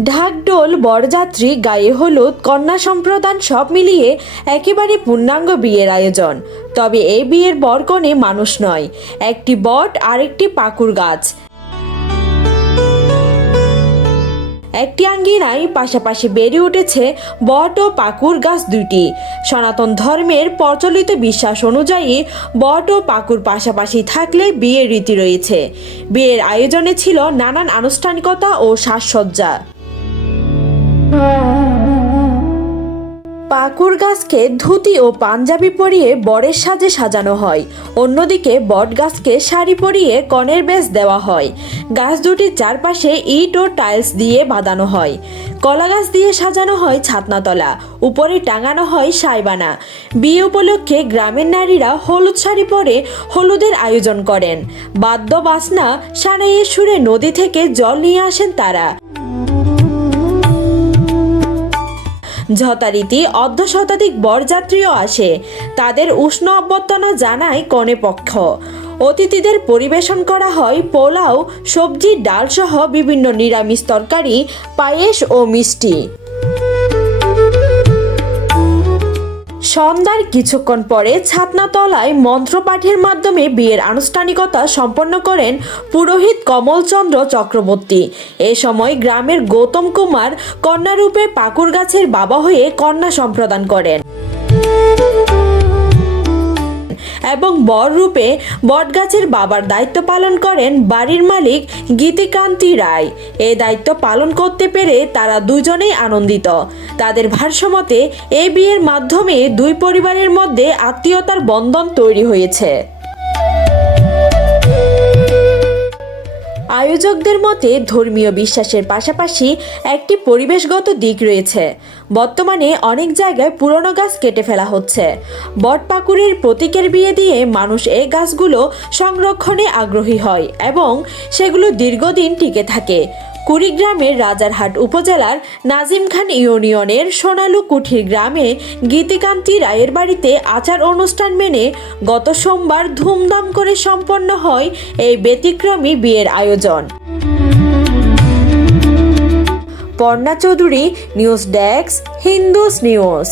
ঢাকঢোল, বরযাত্রী, গায়ে হলুদ, কন্যা সম্প্রদান সব মিলিয়ে একেবারে পূর্ণাঙ্গ বিয়ের আয়োজন। তবে এই বিয়ের বরকনে মানুষ নয়, একটি বট আর একটি পাকুর গাছ। একটি আঙ্গিনায় পাশাপাশি বেড়ে উঠেছে বট ও পাকুর গাছ দুটি। সনাতন ধর্মের প্রচলিত বিশ্বাস অনুযায়ী বট ও পাকুর পাশাপাশি থাকলে বিয়ের রীতি রয়েছে। বিয়ের আয়োজনে ছিল নানান আনুষ্ঠানিকতা ও সাজসজ্জা। পাকুর গাছকে ধুতি ও পাঞ্জাবি পরিয়ে বরের সাজে সাজানো হয়, অন্যদিকে বট গাছকে শাড়ি পরিয়ে কনের বেশ দেওয়া হয়। গাছ দুটির চারপাশে ইট ও টাইলস দিয়ে বাঁধানো হয়। কলা গাছ দিয়ে সাজানো হয় ছাতনাতলা, উপরে টাঙানো হয় সাইবানা। বিয়ে উপলক্ষে গ্রামের নারীরা হলুদ শাড়ি পরে হলুদের আয়োজন করেন। বাদ্য বাজনা, সানাইয়ের সুরে নদী থেকে জল নিয়ে আসেন তারা। যথারীতি অর্ধশতাধিক বরযাত্রীও আসে, তাদের উষ্ণ অভ্যর্থনা জানায় কনে পক্ষ। অতিথিদের পরিবেশন করা হয় পোলাও, সবজি, ডাল সহ বিভিন্ন নিরামিষ তরকারি, পায়েস ও মিষ্টি। সন্ধ্যার কিছুক্ষণ পরে ছাতনাতলায় মন্ত্রপাঠের মাধ্যমে বিয়ের আনুষ্ঠানিকতা সম্পন্ন করেন পুরোহিত কমলচন্দ্র চক্রবর্তী। এ সময় গ্রামের গৌতম কুমার কন্যারূপে পাকুর গাছের বাবা হয়ে কন্যা সম্প্রদান করেন এবং বর রূপে বটগাছের বাবার দায়িত্ব পালন করেন বাড়ির মালিক গীতিকান্তি রায়। এই দায়িত্ব পালন করতে পেরে তারা দুজনেই আনন্দিত। তাদের ভাষ্যমতে এই বিয়ের মাধ্যমে দুই পরিবারের মধ্যে আত্মীয়তার বন্ধন তৈরি হয়েছে। আয়োজকদের মতে ধর্মীয় বিশ্বাসের পাশাপাশি একটি পরিবেশগত দিক রয়েছে। বর্তমানে অনেক জায়গায় পুরনো গাছ কেটে ফেলা হচ্ছে। বটপাকুড়ের প্রতীকের বিয়ে দিয়ে মানুষ এই গাছগুলো সংরক্ষণে আগ্রহী হয় এবং সেগুলো দীর্ঘদিন টিকে থাকে। কুড়িগ্রামের রাজারহাট উপজেলার নাজিমখান ইউনিয়নের সোনালু কুঠির গ্রামে গীতিকান্তি রায়ের বাড়িতে আচার অনুষ্ঠান মেনে গত সোমবার ধুমধাম করে সম্পন্ন হয় এই ব্যতিক্রমী বিয়ের আয়োজন। Parna Chowdhury, news desk, Hindus news.